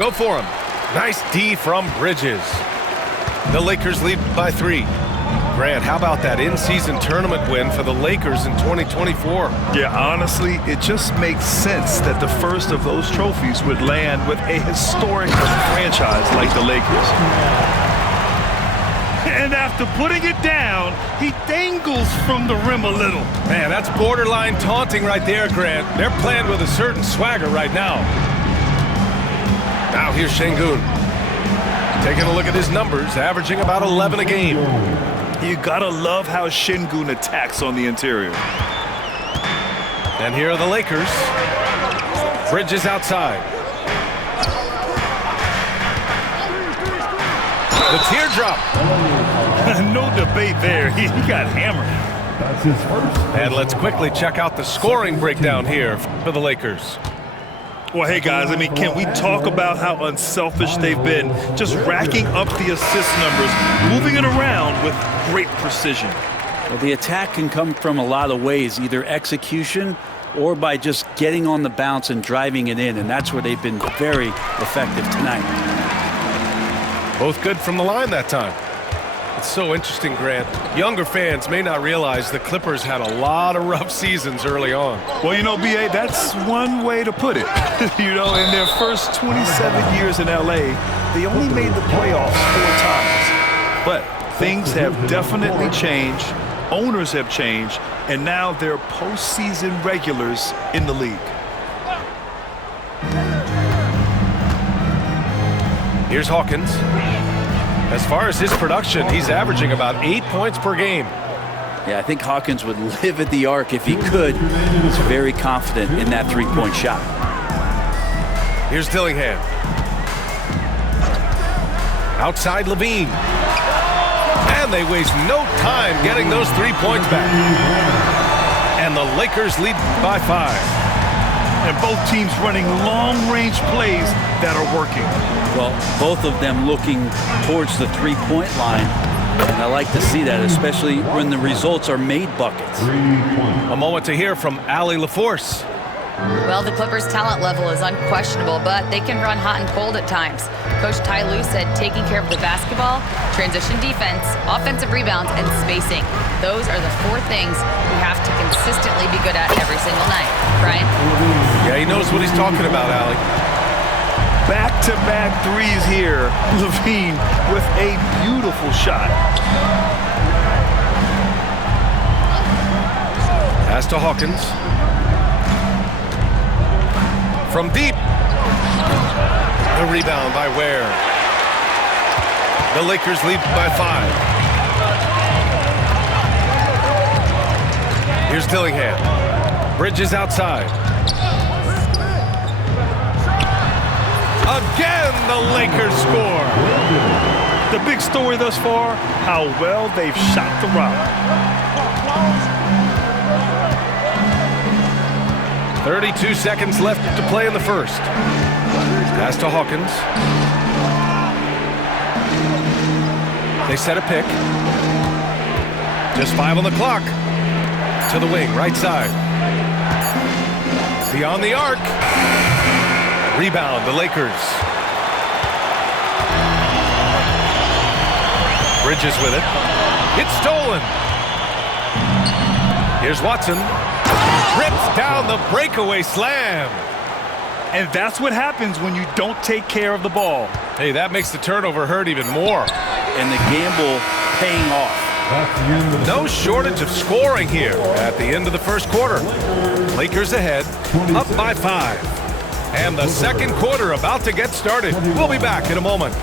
Go for him. Nice D from Bridges. The Lakers lead by 3. Grant, how about that in-season tournament win for the Lakers in 2024? Yeah, honestly, it just makes sense that the first of those trophies would land with a historic franchise like the Lakers. And after putting it down, he dangles from the rim a little. Man, that's borderline taunting right there, Grant. They're playing with a certain swagger right now. Now here's Şengün. Taking a look at his numbers, averaging about 11 a game. You gotta love how Şengün attacks on the interior. And here are the Lakers. Bridges outside. The teardrop. No debate there. He got hammered. That's his first. And let's quickly check out the scoring breakdown here for the Lakers. Well, hey, guys, I mean, can we talk about how unselfish they've been? Just racking up the assist numbers, moving it around with great precision. Well, the attack can come from a lot of ways, either execution or by just getting on the bounce and driving it in, and that's where they've been very effective tonight. Both good from the line that time. It's so interesting, Grant. Younger fans may not realize the Clippers had a lot of rough seasons early on. Well, you know, B.A., that's one way to put it. You know, in their first 27 years in L.A., they only made the playoffs 4 times. But things have definitely changed. Owners have changed. And now they're postseason regulars in the league. Here's Hawkins. As far as his production, he's averaging about 8 points per game. Yeah, I think Hawkins would live at the arc if he could. He's very confident in that three-point shot. Here's Dillingham. Outside Levine. And they waste no time getting those 3 points back. And the Lakers lead by 5. And both teams running long-range plays that are working. Well, both of them looking towards the three-point line. And I like to see that, especially when the results are made buckets. A moment to hear from Allie LaForce. Well, the Clippers' talent level is unquestionable, but they can run hot and cold at times. Coach Ty Lue said taking care of the basketball, transition defense, offensive rebounds, and spacing. Those are the 4 things we have to consistently be good at every single night. Brian? Yeah, he knows what he's talking about, Allie. Back-to-back threes here. Levine with a beautiful shot. Pass to Hawkins. From deep. The rebound by Ware. The Lakers lead by 5. Here's Dillingham. Bridges outside. Again, the Lakers score. The big story thus far, how well they've shot the rock. 32 seconds left to play in the first. Pass to Hawkins. They set a pick. Just 5 on the clock. To the wing, right side. Beyond the arc. Rebound, the Lakers. Bridges with it. It's stolen. Here's Watson. Rips down the breakaway slam. And that's what happens when you don't take care of the ball. Hey, that makes the turnover hurt even more. And the gamble paying off. No shortage of scoring here at the end of the first quarter. Lakers ahead, up by 5. And the second quarter about to get started. We'll be back in a moment.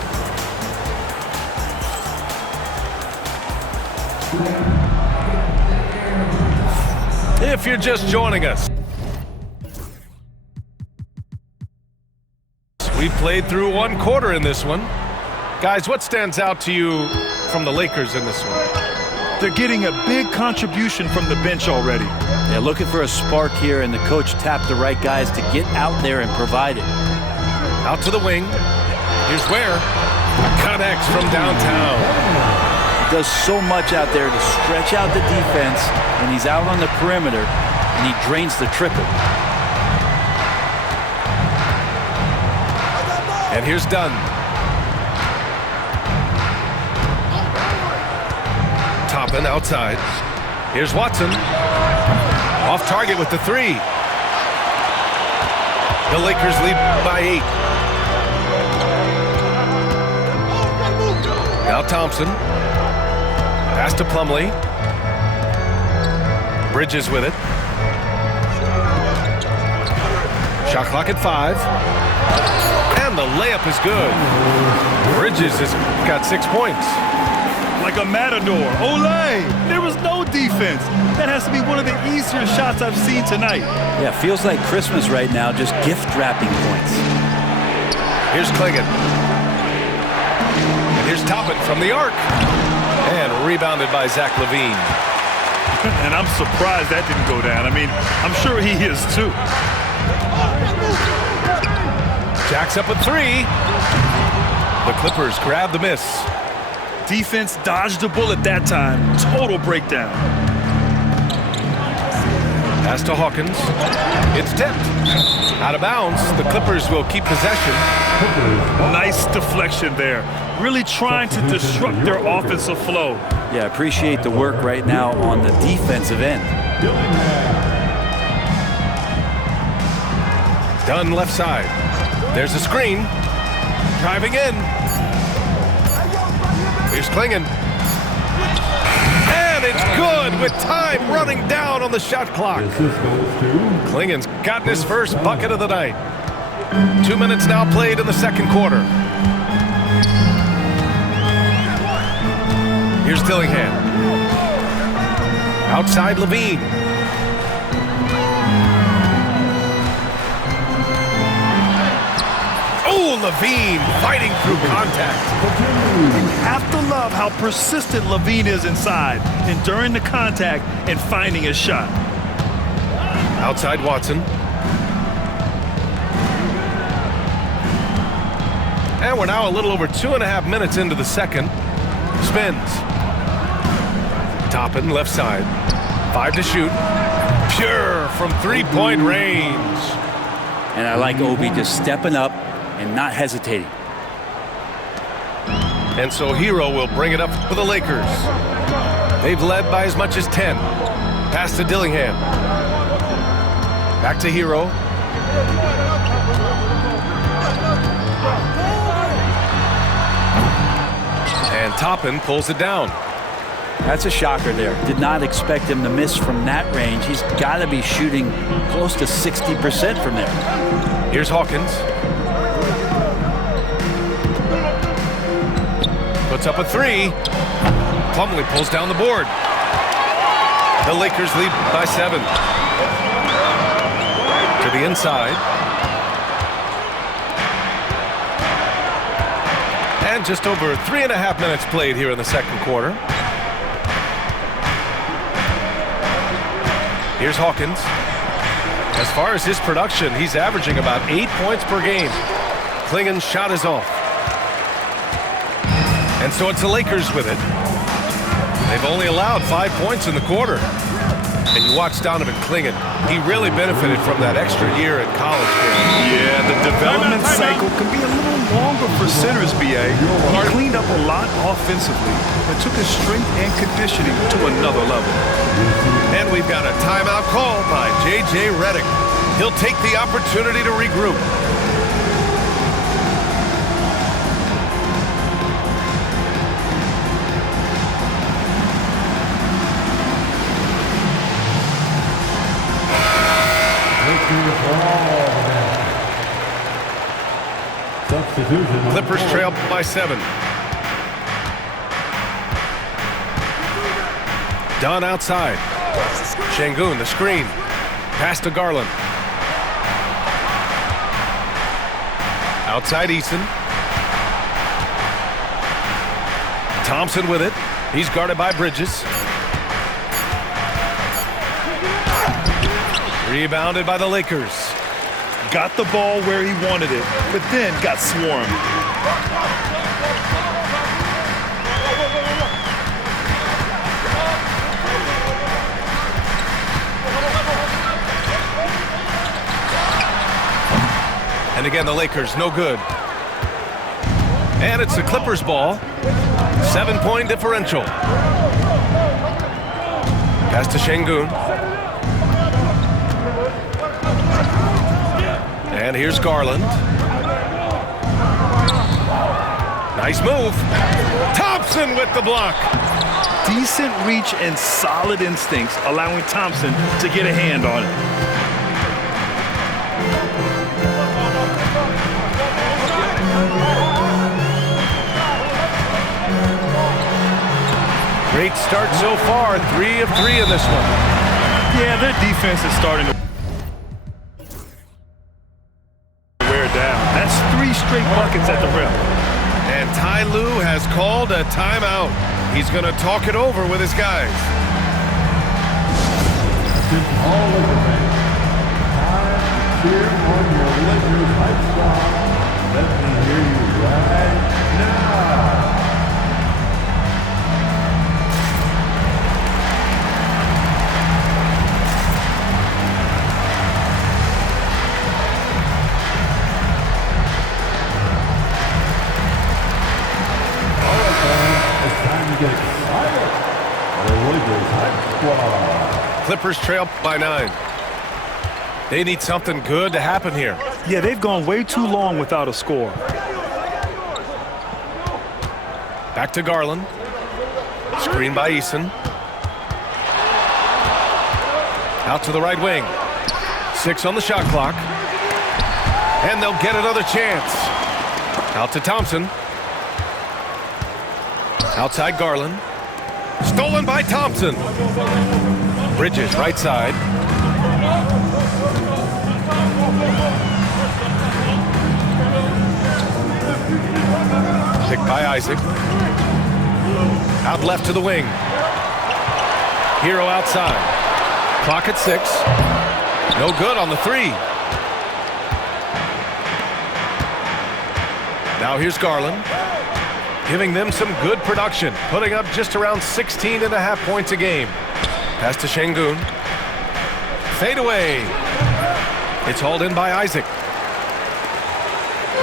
If you're just joining us, we played through 1 quarter in this one. Guys, what stands out to you from the Lakers in this one? They're getting a big contribution from the bench already. Yeah, looking for a spark here, and the coach tapped the right guys to get out there and provide it. Out to the wing. Here's Ware. Connects from downtown. He does so much out there to stretch out the defense when he's out on the perimeter, and he drains the triple. And here's Dunn. Toppin outside. Here's Watson. Off target with the 3. The Lakers lead by 8. Now Thompson. Pass to Plumlee. Bridges with it. Shot clock at 5. And the layup is good. Bridges has got 6 points. Like a matador. Olay! There was no defense. That has to be one of the easier shots I've seen tonight. Yeah, feels like Christmas right now, just gift wrapping points. Here's Clingan. And here's Toppin from the arc. And rebounded by Zach LaVine. And I'm surprised that didn't go down. I mean, I'm sure he is too. Jacks up at 3. The Clippers grab the miss. Defense dodged the bullet that time. Total breakdown. Pass to Hawkins. It's tipped. Out of bounds. The Clippers will keep possession. Nice deflection there. Really trying to disrupt their offensive flow. Yeah, appreciate the work right now on the defensive end. Dunn left side. There's a screen. Driving in. Here's Clingan. And it's good with time running down on the shot clock. Clingan's gotten his first bucket of the night. 2 minutes now played in the second quarter. Here's Dillingham. Outside LaVine. Oh, LaVine fighting through contact. You have to love how persistent LaVine is inside, enduring the contact and finding his shot. Outside Watson. And we're now a little over 2.5 minutes into the second. Spins. Toppin left side. 5 to shoot. Pure from 3-point range. And I like Obi just stepping up and not hesitating. And so Hero will bring it up for the Lakers. They've led by as much as 10. Pass to Dillingham. Back to Hero. And Toppin pulls it down. That's a shocker there. Did not expect him to miss from that range. He's got to be shooting close to 60% from there. Here's Hawkins. Puts up a 3. Plumlee pulls down the board. The Lakers lead by 7. To the inside. And just over 3.5 minutes played here in the second quarter. Here's Hawkins. As far as his production, he's averaging about 8 points per game. Clingan's shot is off. And so it's the Lakers with it. They've only allowed 5 points in the quarter. And you watch Donovan Clingan. He really benefited from that extra year in college. Yeah, the development cycle can be a little longer for centers, B.A. He cleaned up a lot offensively and took his strength and conditioning to another level. And we've got a timeout call by J.J. Redick. He'll take the opportunity to regroup. Clippers trail by 7. Dunn outside. Şengün, the screen. Pass to Garland. Outside Eason. Thompson with it. He's guarded by Bridges. Rebounded by the Lakers. Got the ball where he wanted it, but then got swarmed. And again, the Lakers, no good. And it's the Clippers' ball. 7-point differential. Pass to Şengün. And here's Garland. Nice move. Thompson with the block. Decent reach and solid instincts, allowing Thompson to get a hand on it. Great start so far. 3 of 3 in this one. Yeah, their defense is starting to wear down. That's 3 straight buckets at the rim. And Ty Lue has called a timeout. He's going to talk it over with his guys. All Laker fans, time to cheer on your Lakers hype squad. Let me hear you right now. Get excited. The Lakers hype squad. Clippers trail by 9. They need something good to happen here. Yeah, they've gone way too long without a score. Back to Garland. Screen by Eason. Out to the right wing. 6 on the shot clock. And they'll get another chance. Out to Thompson. Outside Garland. Stolen by Thompson. Bridges, right side. Picked by Isaac. Out left to the wing. Hero outside. Clock at 6. No good on the 3. Now here's Garland. Giving them some good production, putting up just around 16.5 points a game. Pass to Şengün. Fade away. It's hauled in by Isaac.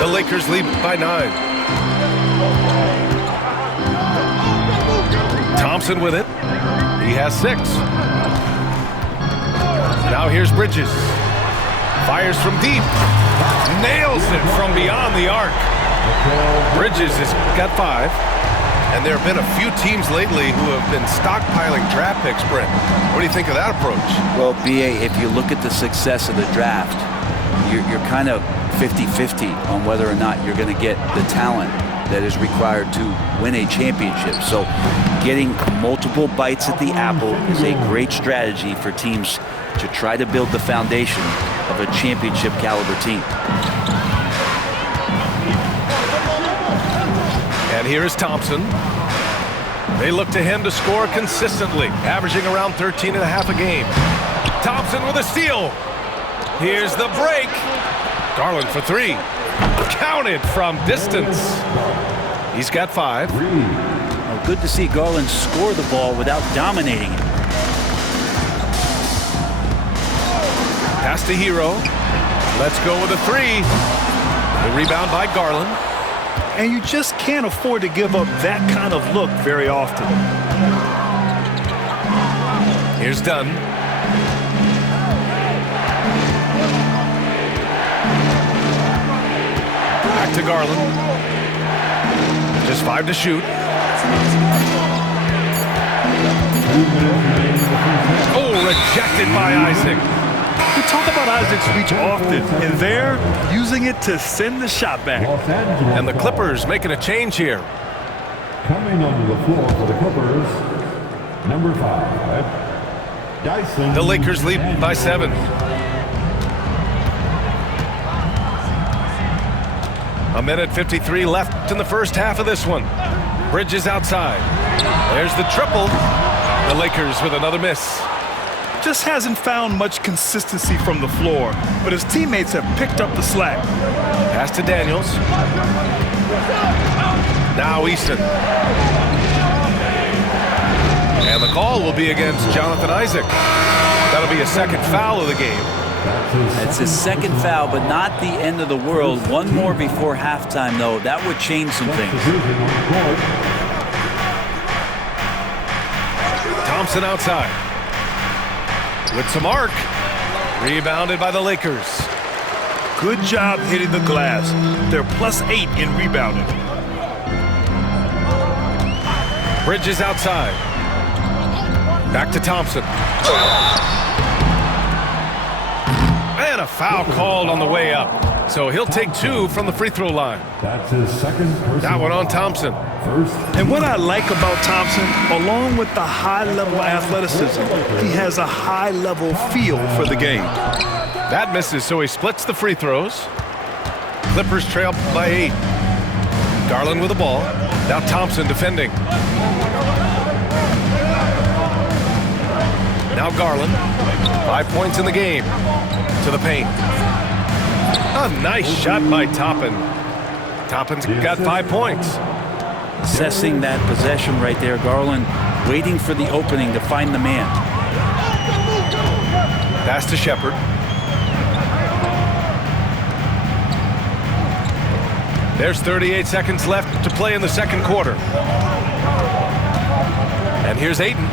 The Lakers lead by 9. Thompson with it. He has 6. Now here's Bridges. Fires from deep. Nails it from beyond the arc. Bridges has got 5. And there have been a few teams lately who have been stockpiling draft picks, Brent. What do you think of that approach? Well, B.A., if you look at the success of the draft, you're kind of 50-50 on whether or not you're going to get the talent that is required to win a championship. So getting multiple bites at the apple is a great strategy for teams to try to build the foundation of a championship caliber team. And here is Thompson. They look to him to score consistently, averaging around 13.5 a game. Thompson with a steal. Here's the break. Garland for 3. Counted from distance. He's got 5. Well, good to see Garland score the ball without dominating it. Pass to Hero. Let's go with a 3. The rebound by Garland. And you just can't afford to give up that kind of look very often. Here's Dunn. Back to Garland. Just 5 to shoot. Oh, rejected by Isaac. We talk about Isaac's reach often, and they're using it to send the shot back. Los Angeles And the Clippers making a change here. coming onto the floor for the Clippers, number 5, Dyson. The Lakers lead by 7. A minute 53 left in the first half of this one. Bridges outside. There's the triple. The Lakers with another miss. Just hasn't found much consistency from the floor, but his teammates have picked up the slack. Pass to Daniels. Now Easton. And the call will be against Jonathan Isaac. That'll be a second foul of the game. That's his second foul, but not the end of the world. One more before halftime, though. That would change some things. Thompson outside. With some arc. Rebounded by the Lakers. Good job hitting the glass. They're +8 in rebounding. Bridges outside. Back to Thompson. And a foul called on the way up. So he'll take 2 from the free throw line. That's his second personal That one on foul. Thompson. First. And what I like about Thompson, along with the high-level athleticism, he has a high-level feel for the game. That misses, so he splits the free throws. Clippers trail by 8. Garland with the ball. Now Thompson defending. Now Garland. 5 points in the game. To the paint. A nice shot by Toppin. Toppin's got 5 points. Assessing that possession right there. Garland waiting for the opening to find the man. Pass to Shepherd. There's 38 seconds left to play in the second quarter. And here's Ayton.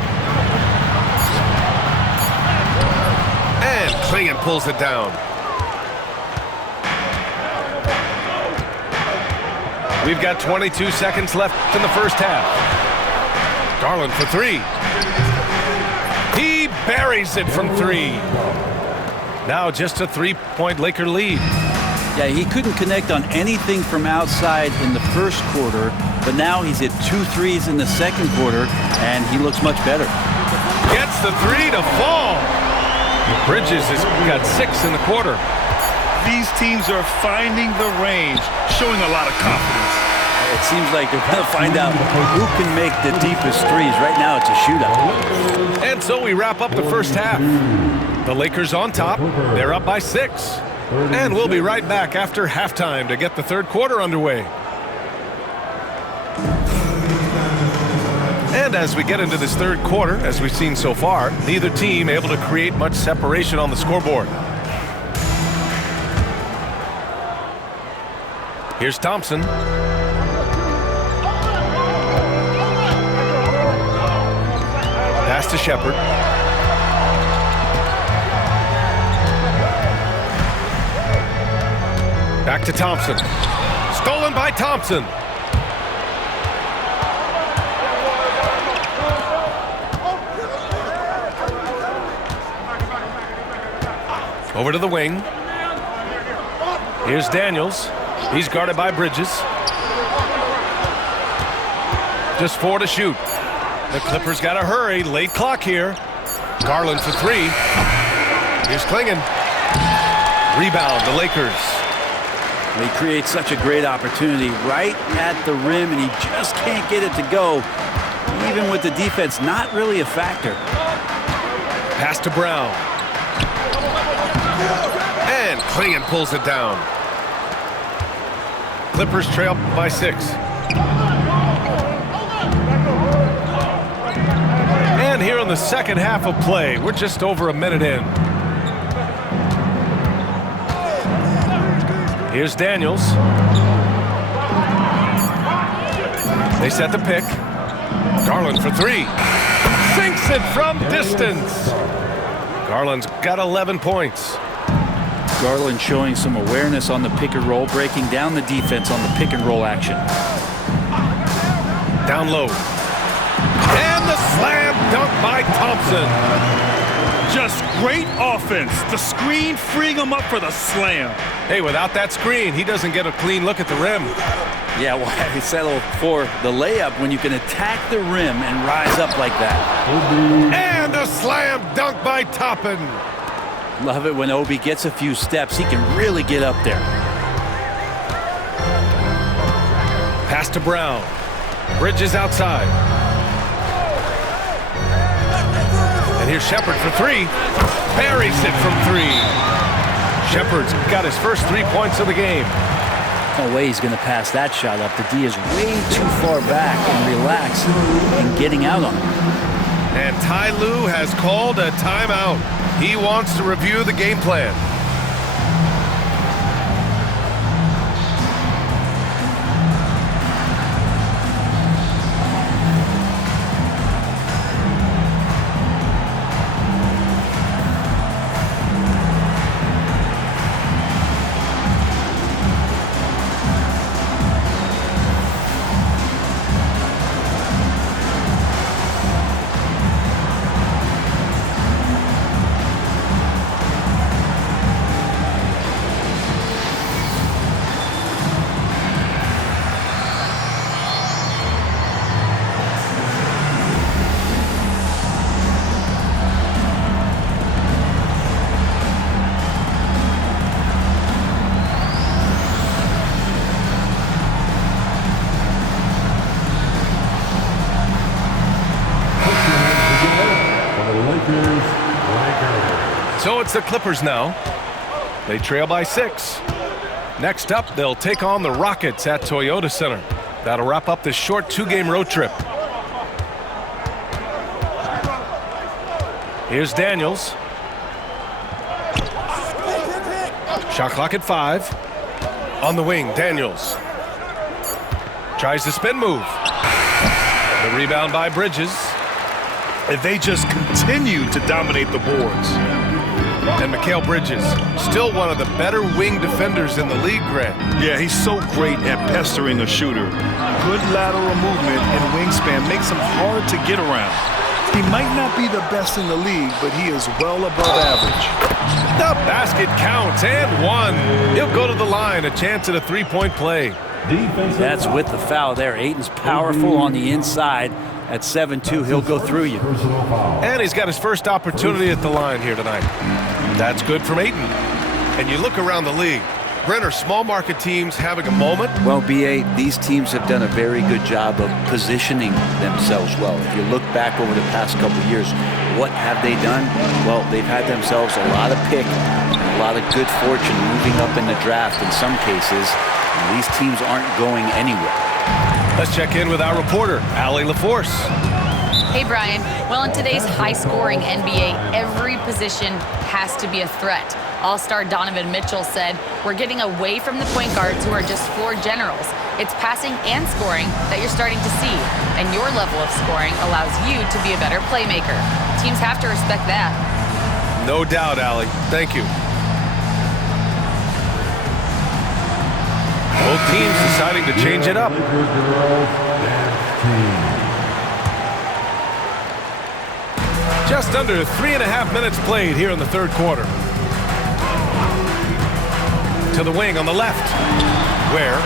And Clingan pulls it down. We've got 22 seconds left in the first half. Garland for 3. He buries it from 3. Now just a 3-point Laker lead. Yeah, he couldn't connect on anything from outside in the first quarter, but now he's hit 2 threes in the second quarter, and he looks much better. Gets the 3 to fall. Bridges has got 6 in the quarter. These teams are finding the range, showing a lot of confidence. It seems like they're going to find out who can make the deepest threes. Right now, it's a shootout. And so we wrap up the first half. The Lakers on top. They're up by 6. And we'll be right back after halftime to get the third quarter underway. And as we get into this third quarter, as we've seen so far, neither team able to create much separation on the scoreboard. Here's Thompson. Pass to Shepherd. Back to Thompson. Stolen by Thompson. Over to the wing. Here's Daniels. He's guarded by Bridges. Just 4 to shoot. The Clippers got to hurry. Late clock here. Garland for 3. Here's Clingan. Rebound, the Lakers. He creates such a great opportunity right at the rim, and he just can't get it to go. Even with the defense, not really a factor. Pass to Brown. And Clingan pulls it down. Clippers trail by 6. And here in the second half of play, we're just over a minute in. Here's Daniels. They set the pick. Garland for 3. Sinks it from distance. Garland's got 11 points. Garland showing some awareness on the pick and roll, breaking down the defense on the pick and roll action. Down low. And the slam dunk by Thompson. Just great offense. The screen freeing him up for the slam. Hey, without that screen, he doesn't get a clean look at the rim. Yeah, why settle for the layup when you can attack the rim and rise up like that? And a slam dunk by Toppin. Love it when Obi gets a few steps. He can really get up there. Pass to Brown. Bridges outside. And here's Shepherd for 3. Buries it from 3. Shepherd's got his first 3 points of the game. No way he's going to pass that shot up. The D is way too far back and relaxed and getting out on him. And Ty Lue has called a timeout. He wants to review the game plan. So it's the Clippers now. They trail by 6. Next up, they'll take on the Rockets at Toyota Center. That'll wrap up this short 2-game road trip. Here's Daniels. Shot clock at 5. On the wing, Daniels. Tries the spin move. The rebound by Bridges. And they just continue to dominate the boards. And Mikal Bridges, still one of the better wing defenders in the league, Grant. Yeah, he's so great at pestering a shooter. Good lateral movement and wingspan makes him hard to get around. He might not be the best in the league, but he is well above average. The basket counts, and 1. He'll go to the line, a chance at a 3-point play. That's with the foul there. Ayton's powerful on the inside. At 7-2, he'll go through you. And he's got his first opportunity at the line here tonight. That's good from Ayton. And you look around the league, Brent, are small market teams having a moment? Well, B.A., these teams have done a very good job of positioning themselves well. If you look back over the past couple of years, what have they done? Well, they've had themselves a lot of pick, a lot of good fortune moving up in the draft in some cases. And these teams aren't going anywhere. Let's check in with our reporter, Allie LaForce. Hey, Brian. Well, in today's high-scoring NBA, every position has to be a threat. All-star Donovan Mitchell said, "We're getting away from the point guards who are just floor generals. It's passing and scoring that you're starting to see, and your level of scoring allows you to be a better playmaker. Teams have to respect that." No doubt, Allie. Thank you. Both teams deciding to change it up. Just under 3.5 minutes played here in the third quarter. To the wing on the left. Where?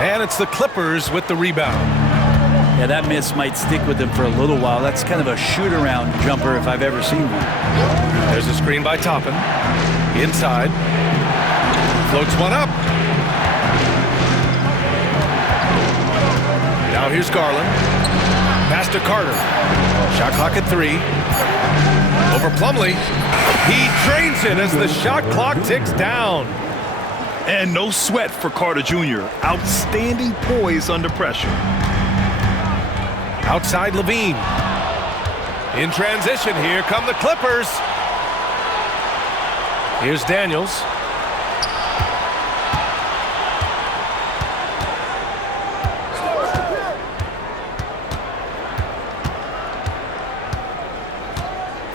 And it's the Clippers with the rebound. Yeah, that miss might stick with them for a little while. That's kind of a shoot-around jumper if I've ever seen one. There's a screen by Toppin. Inside. Floats one up. Now here's Garland. Pass to Carter. Shot clock at 3. Over Plumlee. He drains it as the shot clock ticks down. And no sweat for Carter Jr. Outstanding poise under pressure. Outside Levine. In transition, here come the Clippers. Here's Daniels.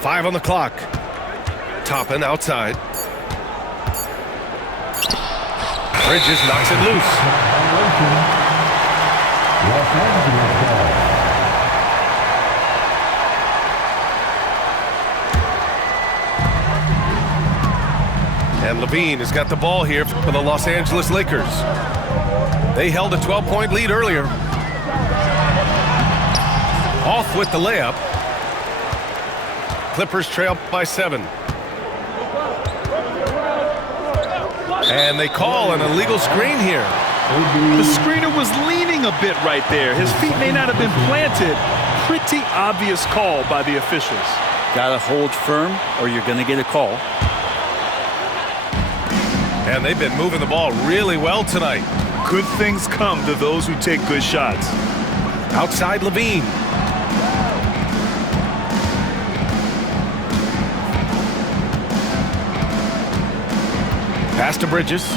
Five on the clock. Toppin outside. Bridges knocks it loose. And Levine has got the ball here for the Los Angeles Lakers. They held a 12-point lead earlier. Off with the layup. Clippers trail by 7. And they call an illegal screen here. The screener was leaning a bit right there. His feet may not have been planted. Pretty obvious call by the officials. Gotta hold firm or you're gonna get a call. And they've been moving the ball really well tonight. Good things come to those who take good shots. Outside Levine. Pass to Bridges.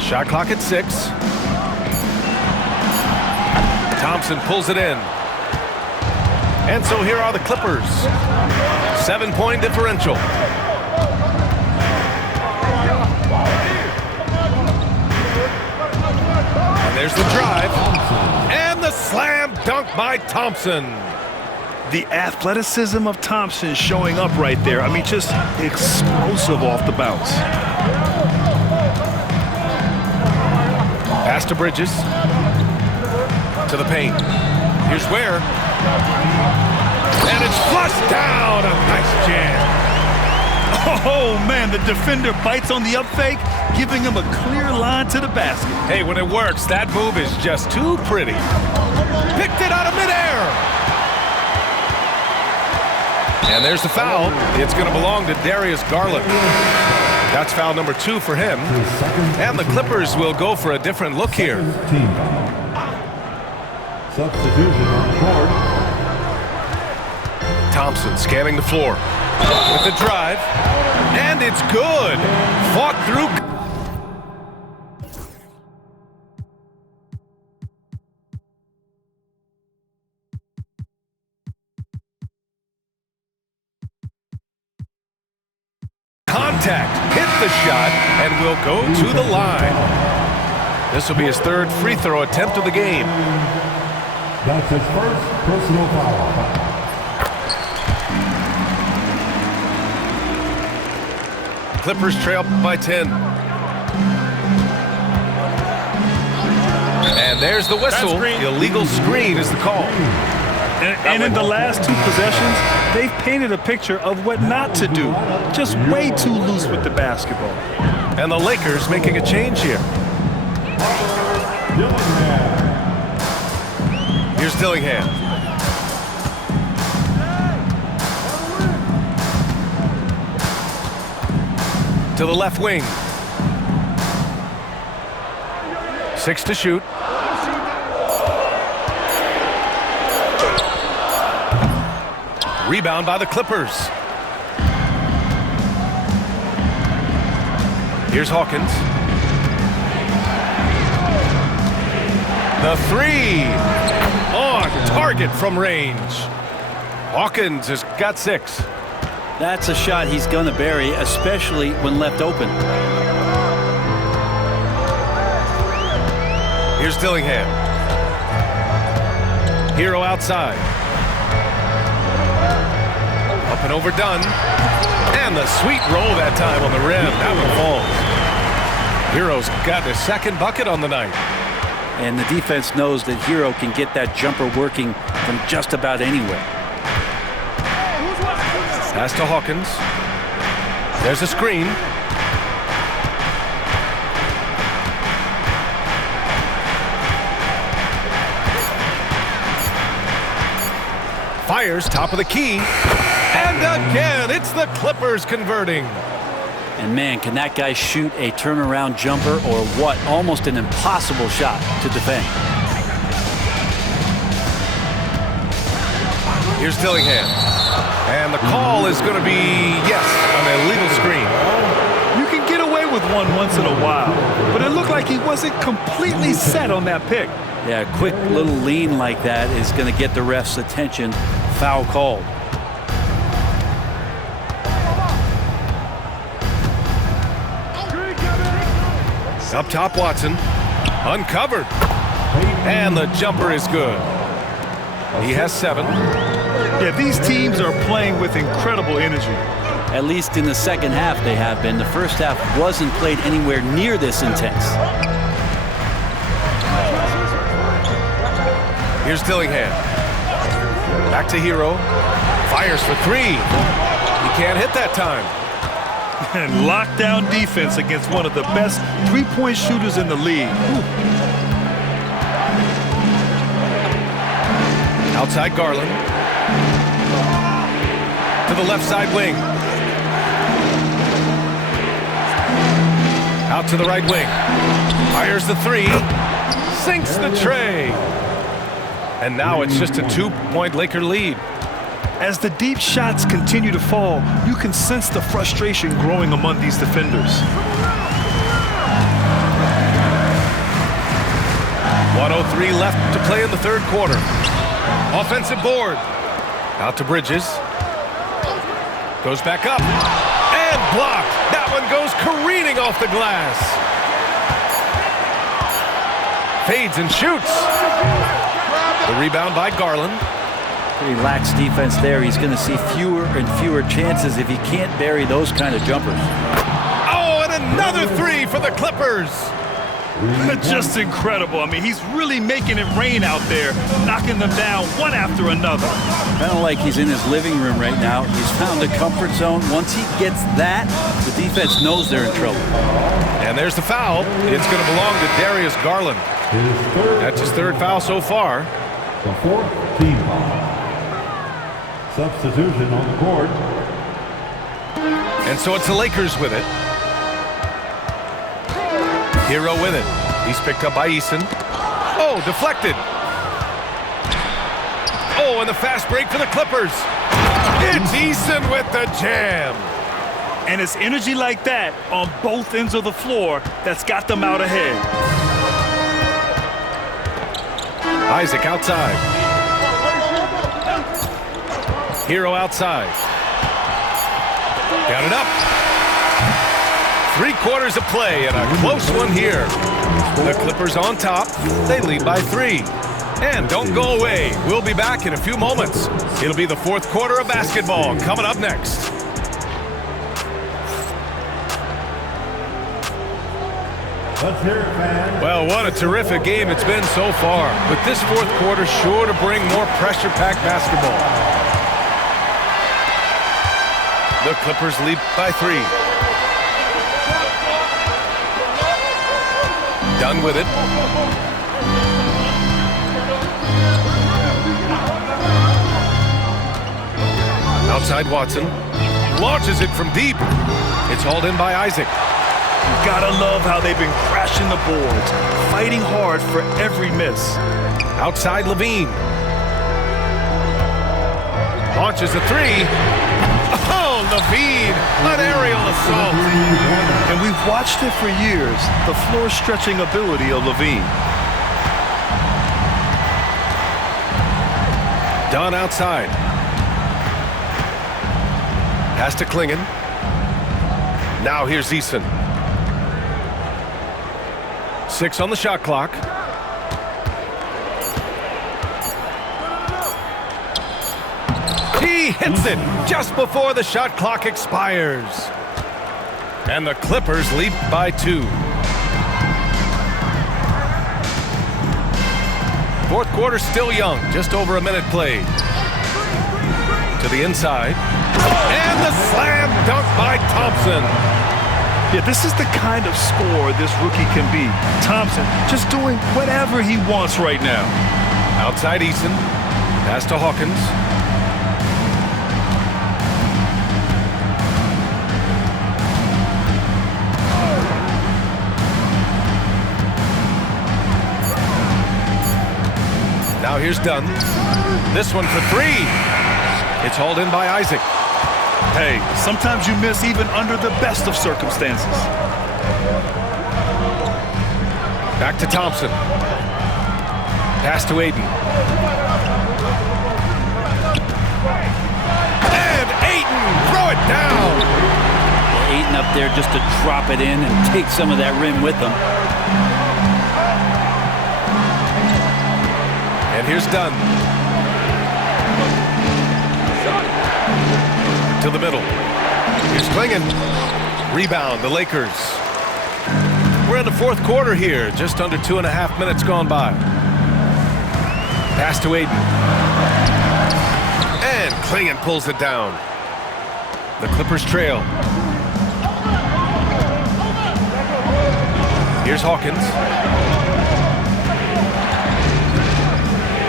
Shot clock at 6. Thompson pulls it in. And so here are the Clippers. 7-point differential. And there's the drive. And the slam dunk by Thompson. The athleticism of Thompson showing up right there. I mean, just explosive off the bounce. Pass to Bridges. To the paint. Here's Ware. And it's flushed down. A nice jam. Oh, man, the defender bites on the up fake, giving him a clear line to the basket. Hey, when it works, that move is just too pretty. Picked it out of midair. And there's the foul. It's going to belong to Darius Garland. That's foul number 2 for him. And the Clippers will go for a different look here. Substitution on court. Thompson scanning the floor with the drive. And it's good. Fought through. Contact, hit the shot, and will go to the line. This will be his 3rd free throw attempt of the game. That's his first personal foul. Clippers trail by 10. And there's the whistle. Illegal screen is the call. And in the last 2 possessions, they've painted a picture of what not to do. Just way too loose with the basketball. And the Lakers making a change here. Here's Dillingham. To the left wing. 6 to shoot. Rebound by the Clippers. Here's Hawkins. The 3 on target from range. Hawkins has got 6. That's a shot he's going to bury, especially when left open. Here's Dillingham. Hero outside. Up and overdone. And the sweet roll that time on the rim. That one falls. Hero's got his 2nd bucket on the night. And the defense knows that Hero can get that jumper working from just about anywhere. Pass to Hawkins. There's a screen. Fires top of the key. And again, it's the Clippers converting. And man, can that guy shoot a turnaround jumper or what? Almost an impossible shot to defend. Here's Dillingham. And the call is going to be, yes, an illegal screen. You can get away with one once in a while, but it looked like he wasn't completely set on that pick. Yeah, a quick little lean like that is going to get the ref's attention. Foul called. Up top, Watson. Uncovered. And the jumper is good. He has 7. Yeah, these teams are playing with incredible energy. At least in the second half they have been. The first half wasn't played anywhere near this intense. Here's Dillingham. Back to Hero. Fires for 3. He can't hit that time. And lockdown defense against one of the best 3-point shooters in the league. Outside Garland. To the left side wing. Out to the right wing. Fires the 3. Sinks the tray. And now it's just a 2-point Laker lead. As the deep shots continue to fall, you can sense the frustration growing among these defenders. 1:03 left to play in the third quarter. Offensive board. Out to Bridges. Goes back up. And blocked. That one goes careening off the glass. Fades and shoots. The rebound by Garland. Pretty lax defense there. He's going to see fewer and fewer chances if he can't bury those kind of jumpers. Oh, and another three for the Clippers. Just incredible. I mean, he's really making it rain out there, knocking them down one after another. Kind of like he's in his living room right now. He's found a comfort zone. Once he gets that, the defense knows they're in trouble. And there's the foul. It's going to belong to Darius Garland. That's his third foul so far. The fourth team foul. Substitution on the court. And so it's the Lakers with it. Hero with it. He's picked up by Eason. Oh, deflected. Oh, and the fast break for the Clippers. It's Eason with the jam. And it's energy like that on both ends of the floor that's got them out ahead. Isaac outside. Hero outside. Got it up. 3 quarters of play and a close one here. The Clippers on top. They lead by 3. And don't go away. We'll be back in a few moments. It'll be the fourth quarter of basketball coming up next. Let's hear it, man. Well, what a terrific game it's been so far. But this fourth quarter sure to bring more pressure-packed basketball. The Clippers lead by 3. Done with it. Outside Watson. Launches it from deep. It's hauled in by Isaac. You gotta love how they've been crashing the boards, fighting hard for every miss. Outside Levine. Launches a 3. Oh, Levine, an aerial assault. And we've watched it for years, the floor-stretching ability of Levine. Dunn outside. Pass to Klingon. Now here's Eason. 6 on the shot clock. He hits it just before the shot clock expires. And the Clippers lead by 2. Fourth quarter still young, just over a minute played. To the inside. And the slam dunk by Thompson. Yeah, this is the kind of scorer this rookie can be. Thompson just doing whatever he wants right now. Outside Eason. Pass to Hawkins. Now here's Dunn. This one for 3. It's hauled in by Isaac. Hey, sometimes you miss even under the best of circumstances. Back to Thompson. Pass to Ayton. And Ayton, throw it down. Ayton up there just to drop it in and take some of that rim with him. And here's Dunn. To the middle. Here's Klingon. Rebound, the Lakers. We're in the fourth quarter here. Just under 2.5 minutes gone by. Pass to Ayton. And Klingon pulls it down. The Clippers trail. Here's Hawkins.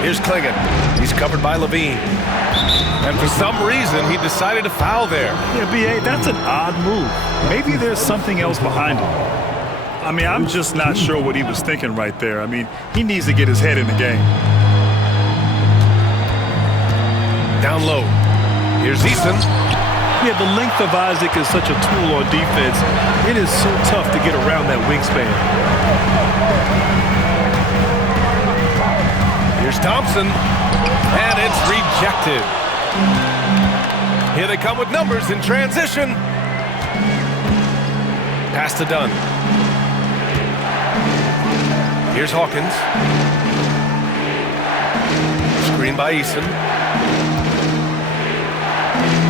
Here's Klingon. He's covered by Levine. And for some reason, he decided to foul there. Yeah, B.A., that's an odd move. Maybe there's something else behind it. I mean, I'm just not sure what he was thinking right there. I mean, he needs to get his head in the game. Down low. Here's Eason. Yeah, the length of Isaac is such a tool on defense. It is so tough to get around that wingspan. Here's Thompson. And it's rejected. Here they come with numbers in transition. Pass to Dunn. Here's Hawkins. Screen by Eason.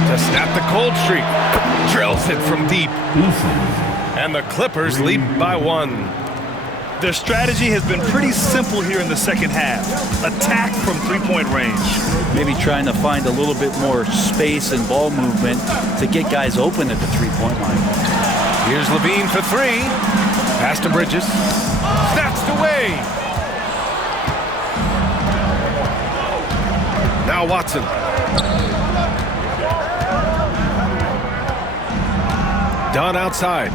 To snap the cold streak. Drills it from deep. And the Clippers lead by 1. Their strategy has been pretty simple here in the second half. Attack from three-point range. Maybe trying to find a little bit more space and ball movement to get guys open at the three-point line. Here's Levine for 3. Pass to Bridges. Snatched away. Now Watson. Dunn outside.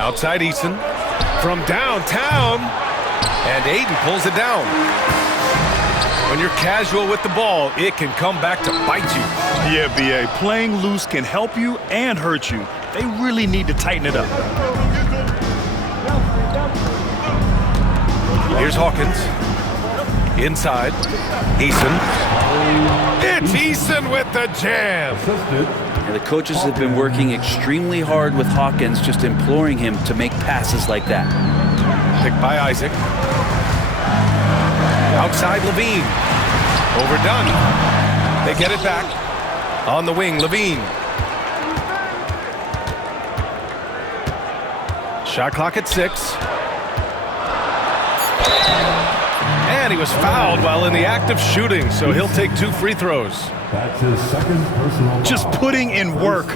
Outside Eason. From downtown. And Ayton pulls it down. When you're casual with the ball, it can come back to bite you. Yeah, B.A. Playing loose can help you and hurt you. They really need to tighten it up. Here's Hawkins. Inside. Eason. It's Eason with the jam. And the coaches have been working extremely hard with Hawkins, just imploring him to make passes like that. Picked by Isaac. Outside Levine. Overdone. They get it back. On the wing, Levine. Shot clock at 6. And he was fouled while in the act of shooting, so he'll take 2 free throws. That's his second personal Just foul. putting in work.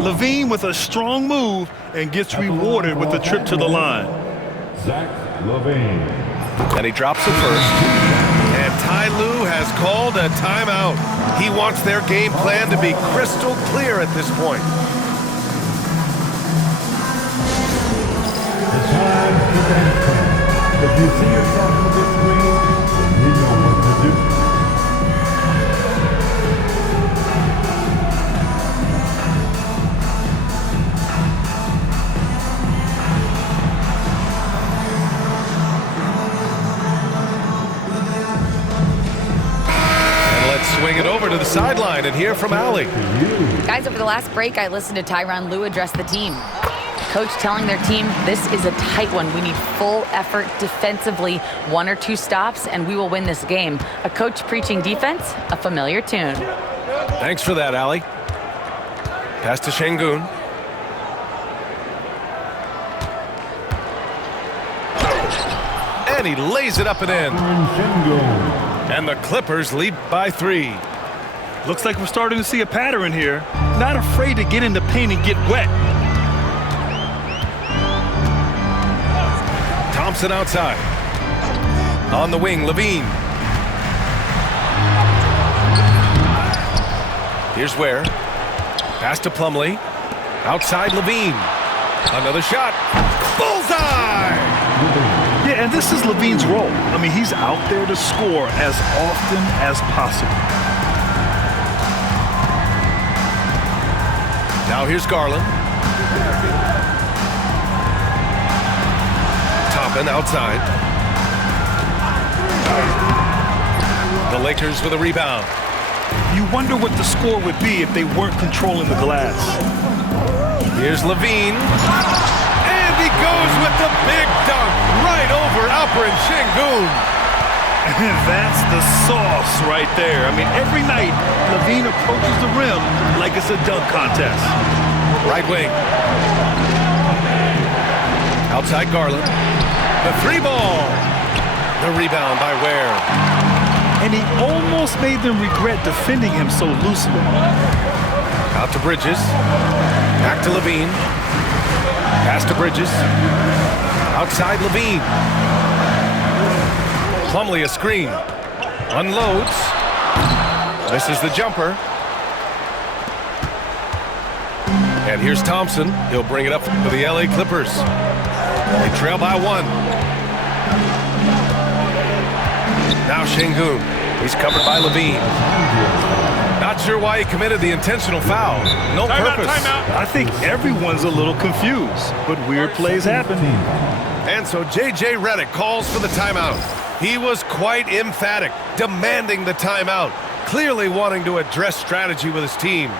Levine with a strong move and gets rewarded with a trip to the line. Zach LaVine. And he drops it first. And Ty Lue has called a timeout. He wants their game plan to be crystal clear at this point. The time is at 10. If you see yourself on the screen, then you know what to do. Swing it over to the sideline and hear from Allie. Guys, over the last break, I listened to Tyronn Lue address the team. Coach telling their team, this is a tight one. We need full effort defensively, 1 or 2 stops, and we will win this game. A coach preaching defense, a familiar tune. Thanks for that, Allie. Pass to Şengün. And he lays it up and in. And the Clippers lead by 3. Looks like we're starting to see a pattern here. Not afraid to get in the paint and get wet. Thompson outside. On the wing, Levine. Here's Ware. Pass to Plumlee. Outside Levine. Another shot. Bullseye! Yeah, and this is Levine's role. I mean, he's out there to score as often as possible. Now here's Garland. Toppin outside. The Lakers with a rebound. You wonder what the score would be if they weren't controlling the glass. Here's Levine. And he goes with the big dunk right over Alperen Şengün. That's the sauce right there. I mean, every night, Levine approaches the rim like it's a dunk contest. Right wing. Outside Garland. The 3-ball. The rebound by Ware. And he almost made them regret defending him so loosely. Out to Bridges. Back to Levine. Pass to Bridges. Outside Levine. Plumlee a screen. Unloads. Misses the jumper. And here's Thompson. He'll bring it up for the LA Clippers. They trail by 1. Now Şengün. He's covered by Levine. Not sure why he committed the intentional foul. No purpose. I think everyone's a little confused, but weird plays happen. And so J.J. Redick calls for the timeout. He was quite emphatic, demanding the timeout, clearly wanting to address strategy with his team.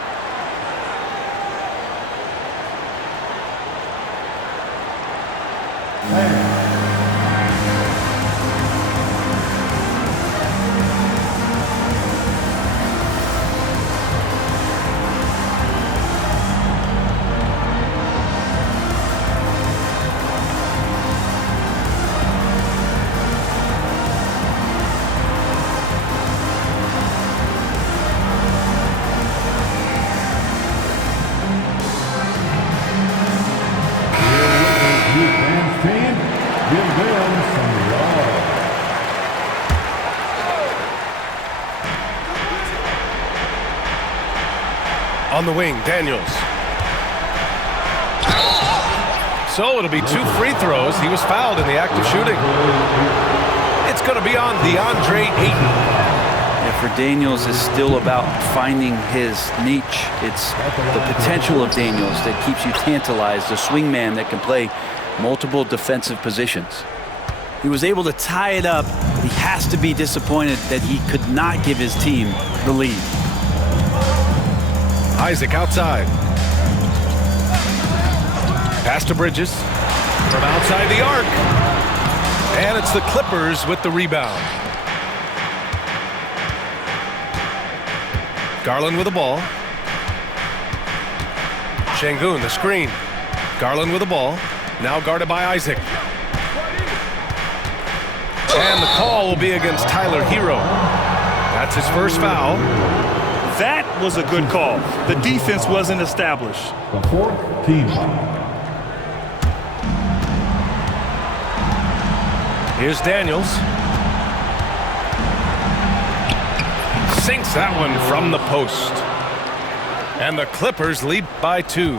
On the wing, Daniels. So it'll be 2 free throws. He was fouled in the act of shooting. It's going to be on DeAndre Ayton. Yeah, for Daniels, it's still about finding his niche. It's the potential of Daniels that keeps you tantalized, the swingman that can play multiple defensive positions. He was able to tie it up. He has to be disappointed that he could not give his team the lead. Isaac outside. Pass to Bridges from outside the arc. And it's the Clippers with the rebound. Garland with the ball. Şengün, the screen. Garland with the ball. Now guarded by Isaac. And the call will be against Tyler Hero. That's his first foul. That was a good call. The defense wasn't established. The 4th team foul. Here's Daniels. Sinks that one from the post. And the Clippers lead by 2.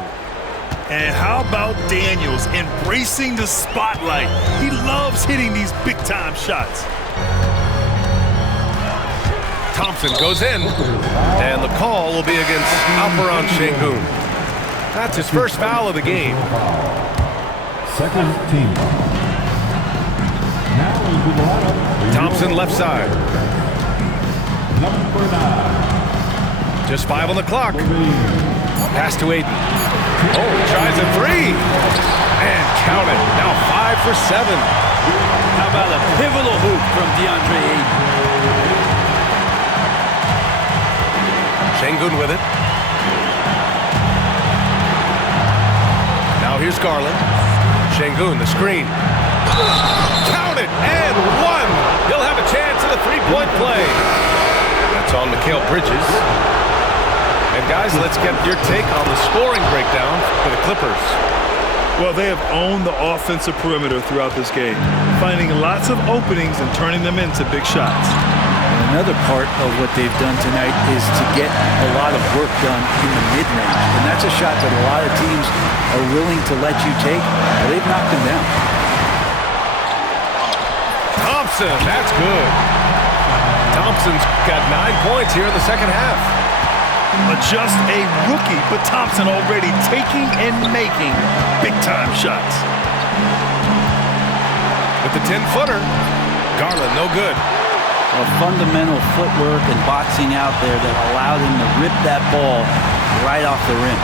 And how about Daniels embracing the spotlight? He loves hitting these big-time shots. Thompson goes in, and the call will be against Alperen Şengün. That's his first foul of the game. 2nd team foul. Now into the lineup. Thompson left side. Number 9. Just 5 on the clock. Pass to Ayton. Oh, he tries a 3. And count it. Now 5 for 7. How about a pivotal hoop from DeAndre Ayton? Şengün with it. Now here's Garland. Şengün, the screen. Count it, and 1. He'll have a chance at a 3-point play. That's on Mikal Bridges. And guys, let's get your take on the scoring breakdown for the Clippers. Well, they have owned the offensive perimeter throughout this game, finding lots of openings and turning them into big shots. Another part of what they've done tonight is to get a lot of work done in the mid-range. And that's a shot that a lot of teams are willing to let you take. But they've knocked them down. Thompson, that's good. Thompson's got 9 points here in the second half. Just a rookie, but Thompson already taking and making big-time shots. With the 10-footer, Garland, no good. Fundamental footwork and boxing out there that allowed him to rip that ball right off the rim.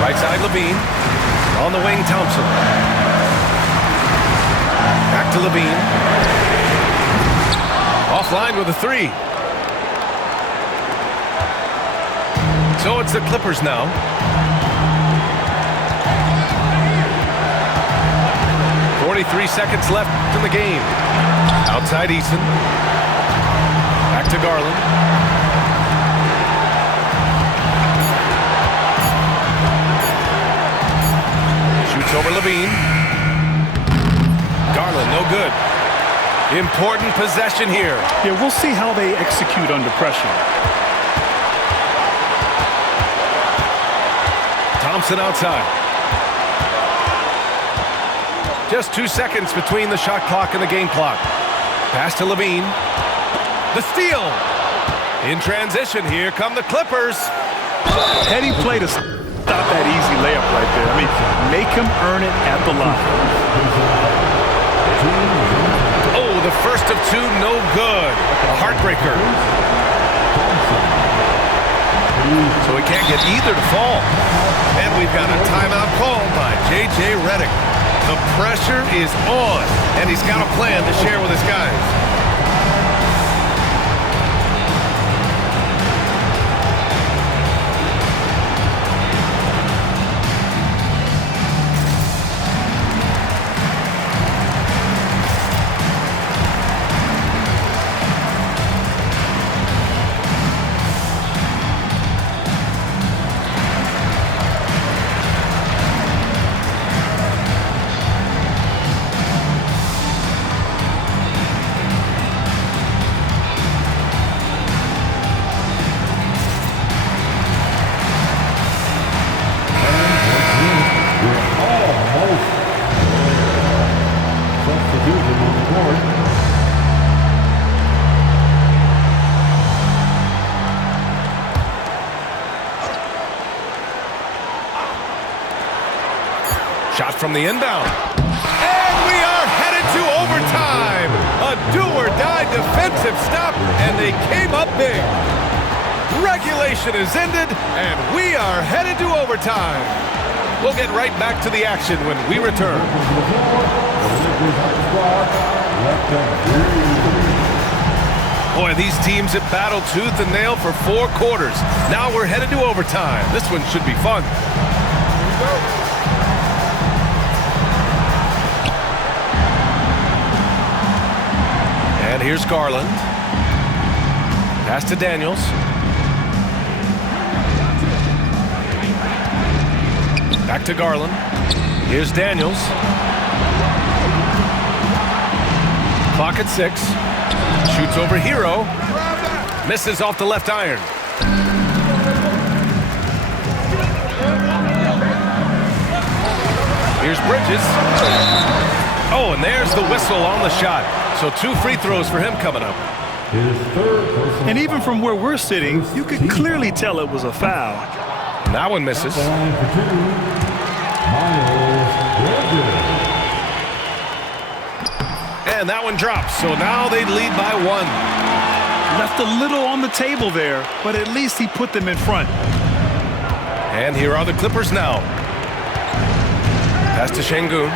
Right side, Levine. On the wing, Thompson. Back to Levine. Offline with a 3. So it's the Clippers now. 43 seconds left in the game. Outside Eason. Back to Garland. Shoots over Levine. Garland, no good. Important possession here. Yeah, we'll see how they execute under pressure. Thompson outside. Just 2 seconds between the shot clock and the game clock. Pass to Levine. The steal. In transition, here come the Clippers. Heady play to stop that easy layup right there. I mean, make him earn it at the line. Oh, the first of two, no good. A heartbreaker. So he can't get either to fall. And we've got a timeout called by J.J. Redick. The pressure is on, and he's got a plan to share with his guys. Shot from the inbound. And we are headed to overtime. A do-or-die defensive stop, and they came up big. Regulation is ended, and we are headed to overtime. We'll get right back to the action when we return. Boy, these teams have battled tooth and nail for 4 quarters. Now we're headed to overtime. This one should be fun. Here we go. And here's Garland. Pass to Daniels. Back to Garland. Here's Daniels. Clock at 6. Shoots over Hero. Misses off the left iron. Here's Bridges. Oh, and there's the whistle on the shot. So 2 free throws for him coming up. And even from where we're sitting, you could clearly tell it was a foul. And that one misses. And that one drops. So now they lead by 1. Left a little on the table there, but at least he put them in front. And here are the Clippers now. Pass to Şengün.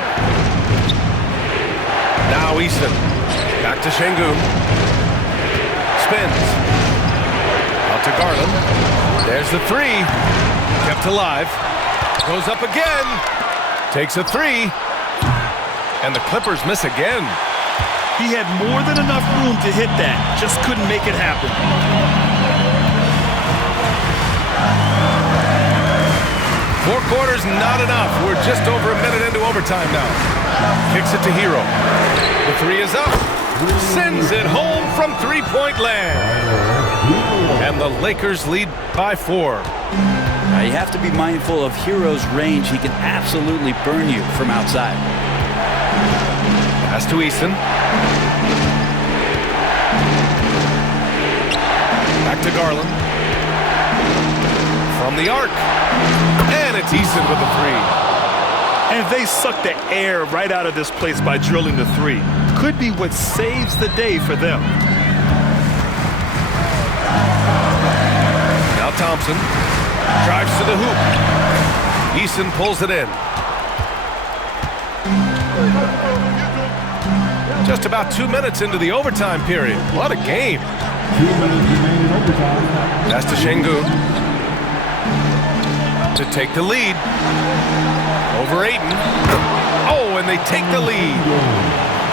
Now Easton. Back to Şengün. Spins. Out to Garland. There's the 3. Kept alive. Goes up again. Takes a 3. And the Clippers miss again. He had more than enough room to hit that. Just couldn't make it happen. Four quarters, not enough. We're just over a minute into overtime now. Kicks it to Hero. The 3 is up. Sends it home from three-point land. And the Lakers lead by 4. Now you have to be mindful of Hero's range. He can absolutely burn you from outside. Pass to Easton. Back to Garland. From the arc. And it's Easton with the 3. And they suck the air right out of this place by drilling the 3. Could be what saves the day for them. Now Thompson drives to the hoop. Easton pulls it in. Just about 2 minutes into the overtime period. What a game. 2 minutes remaining overtime. Pass to Şengün. To take the lead. Over Ayton. Oh, and they take the lead.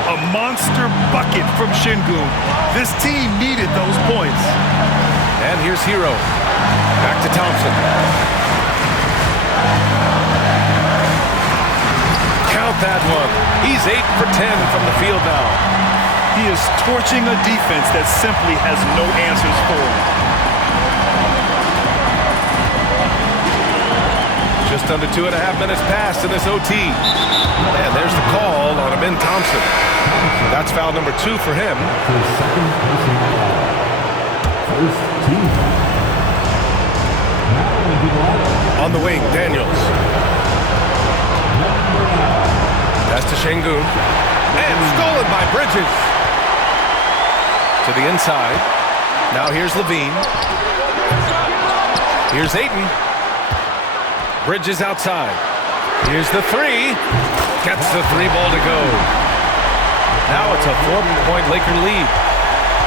A monster bucket from Şengün. This team needed those points. And here's Hero. Back to Thompson. Count that one. He's 8 for 10 from the field now. He is torching a defense that simply has no answers for him. Just under 2.5 minutes passed in this OT. And there's the call on Amin Thompson. That's foul number 2 for him. His second personal foul. First team foul. Now into the line. On the wing, Daniels. Pass to Şengün. And stolen by Bridges. To the inside. Now here's Levine. Here's Ayton. Bridges outside. Here's the 3. Gets the 3 ball to go. Now it's a 4-point Laker lead.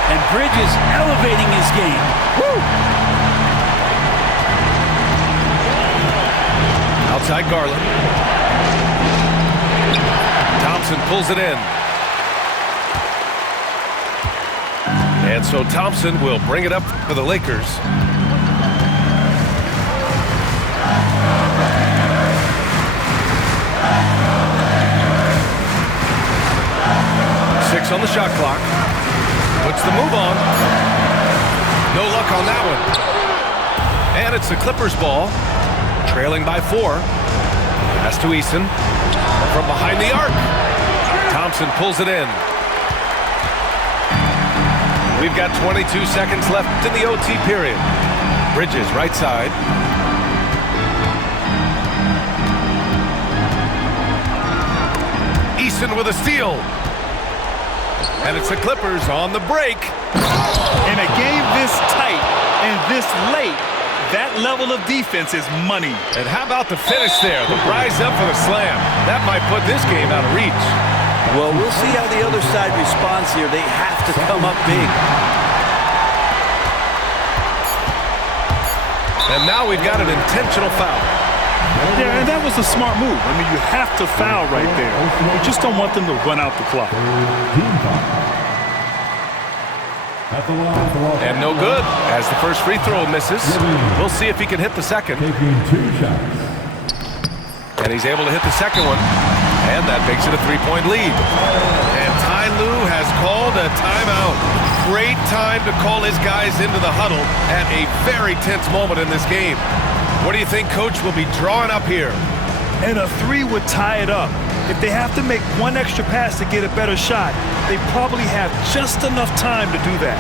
And Bridges elevating his game. Woo! Outside Garland. Thompson pulls it in. And so Thompson will bring it up for the Lakers. Six on the shot clock. Puts the move on. No luck on that one. And it's the Clippers ball. Trailing by 4. Pass to Eason. From behind the arc. Thompson pulls it in. We've got 22 seconds left in the OT period. Bridges, right side. Eason with a steal. And it's the Clippers on the break. In a game this tight and this late, that level of defense is money. And how about the finish there? The rise up for the slam. That might put this game out of reach. Well, we'll see how the other side responds here. They have to come up big. And now we've got an intentional foul. Yeah, and that was a smart move. I mean, you have to foul right there. You just don't want them to run out the clock. Team foul. At the line for Los And no good as the first free throw misses. We'll see if he can hit the second. taking 2 shots. And he's able to hit the second one. And that makes it a 3-point lead. And Ty Lue has called a timeout. Great time to call his guys into the huddle at a very tense moment in this game. What do you think Coach will be drawing up here? And a 3 would tie it up. If they have to make one extra pass to get a better shot, they probably have just enough time to do that.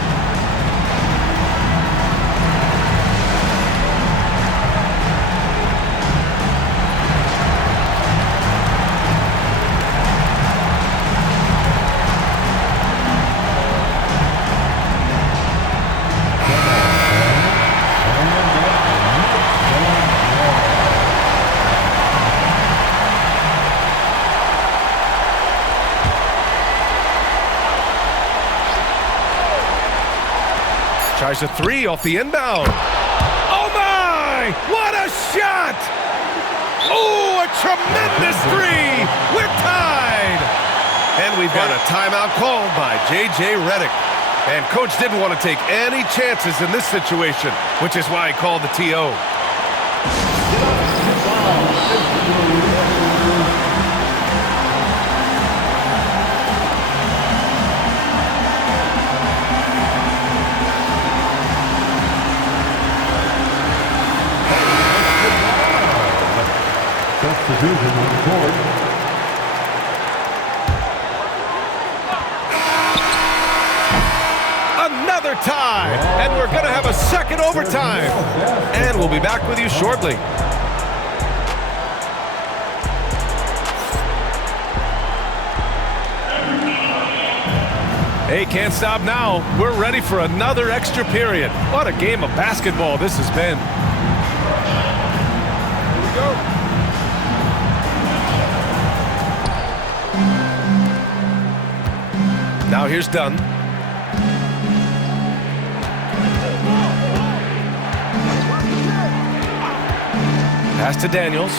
Tries a 3 off the inbound. Oh my! What a shot! Oh, a tremendous 3! We're tied! And we've got a timeout called by J.J. Redick. And Coach didn't want to take any chances in this situation, which is why he called the TO. Substitution on the court. Another tie, and we're going to have a second overtime. And we'll be back with you shortly. Hey, can't stop now. We're ready for another extra period. What a game of basketball this has been. Here we go. Now here's Dunn. Pass to Daniels.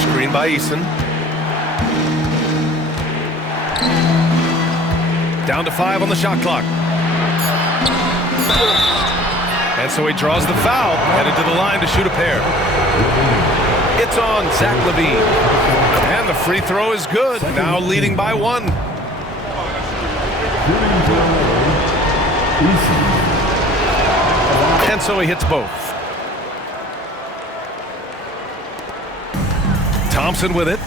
Screen by Eason. Down to 5 on the shot clock. And so he draws the foul, headed to the line to shoot a pair. It's on Zach LaVine. And the free throw is good, now leading by 1. And so he hits both. Thompson with it.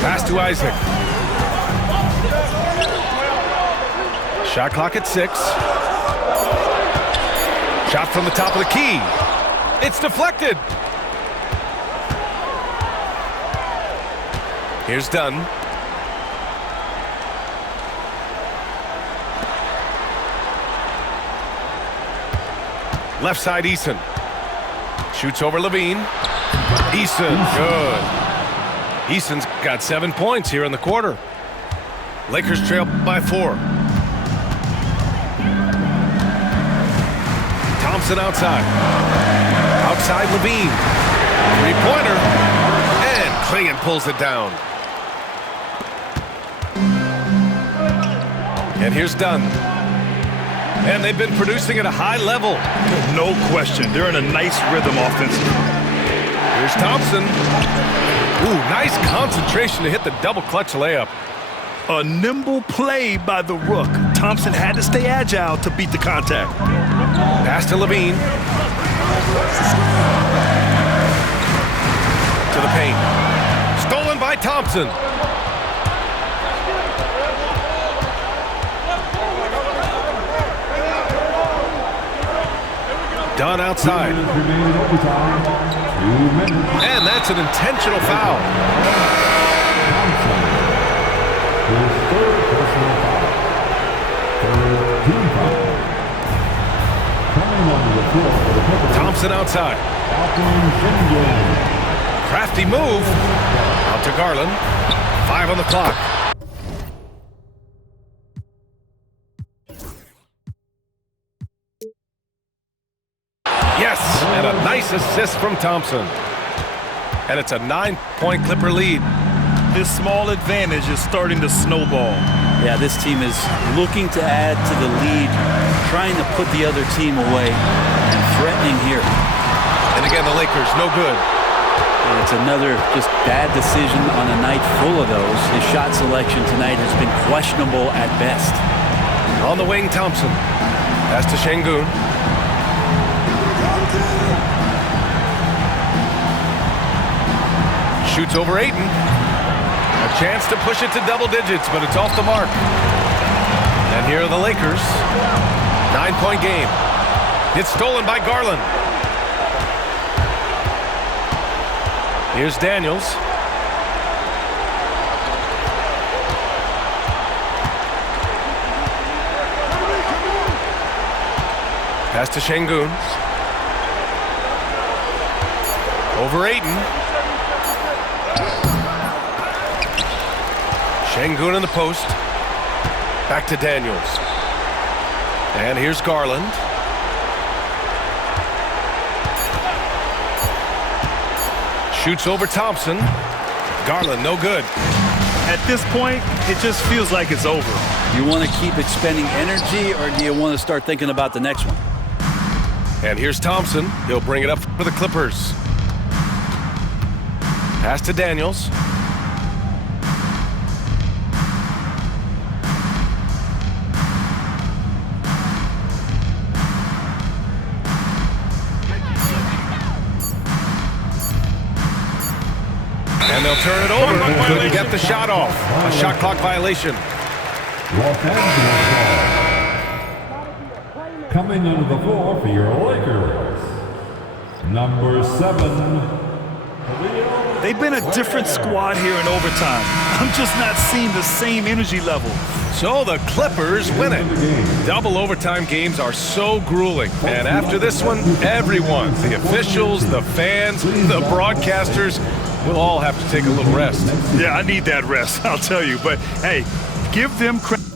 Pass to Isaac. Shot clock at 6. Shot from the top of the key. It's deflected. Here's Dunn. Left side, Eason. Shoots over Levine. Eason, good. Eason's got 7 points here in the quarter. Lakers trail by 4. Thompson outside. Outside Levine. Three-pointer. And Clingan pulls it down. And here's Dunn. And they've been producing at a high level. No question. They're in a nice rhythm offensively. Here's Thompson. Ooh, nice concentration to hit the double clutch layup. A nimble play by the Rook. Thompson had to stay agile to beat the contact. Pass to Levine. To the paint. Stolen by Thompson. Dunn outside. And that's an intentional foul. Thompson outside. Crafty move. Out to Garland. 5 on the clock. Yes, and a nice assist from Thompson. And it's a 9-point Clipper lead. This small advantage is starting to snowball. Yeah, this team is looking to add to the lead, trying to put the other team away, and threatening here. And again, the Lakers, no good. And it's another just bad decision on a night full of those. His shot selection tonight has been questionable at best. On the wing, Thompson. Pass to Şengün. Shoots over Ayton. A chance to push it to double digits, but it's off the mark. And here are the Lakers. 9-point game. It's stolen by Garland. Here's Daniels. Pass to Şengün. Over Ayton. Şengün in the post. Back to Daniels. And here's Garland. Shoots over Thompson. Garland, no good. At this point, it just feels like it's over. You want to keep expending energy, or do you want to start thinking about the next one? And here's Thompson. He'll bring it up for the Clippers. Pass to Daniels. And they'll turn it over. Couldn't get the shot off. A shot clock violation. Los Angeles coming under the floor for your Lakers. Number 7. They've been a different squad here in overtime. I'm just not seeing the same energy level. So the Clippers win it. Double overtime games are so grueling. And after this one, everyone, the officials, the fans, the broadcasters, will all have to take a little rest. Yeah, I need that rest, I'll tell you. But, hey, give them credit.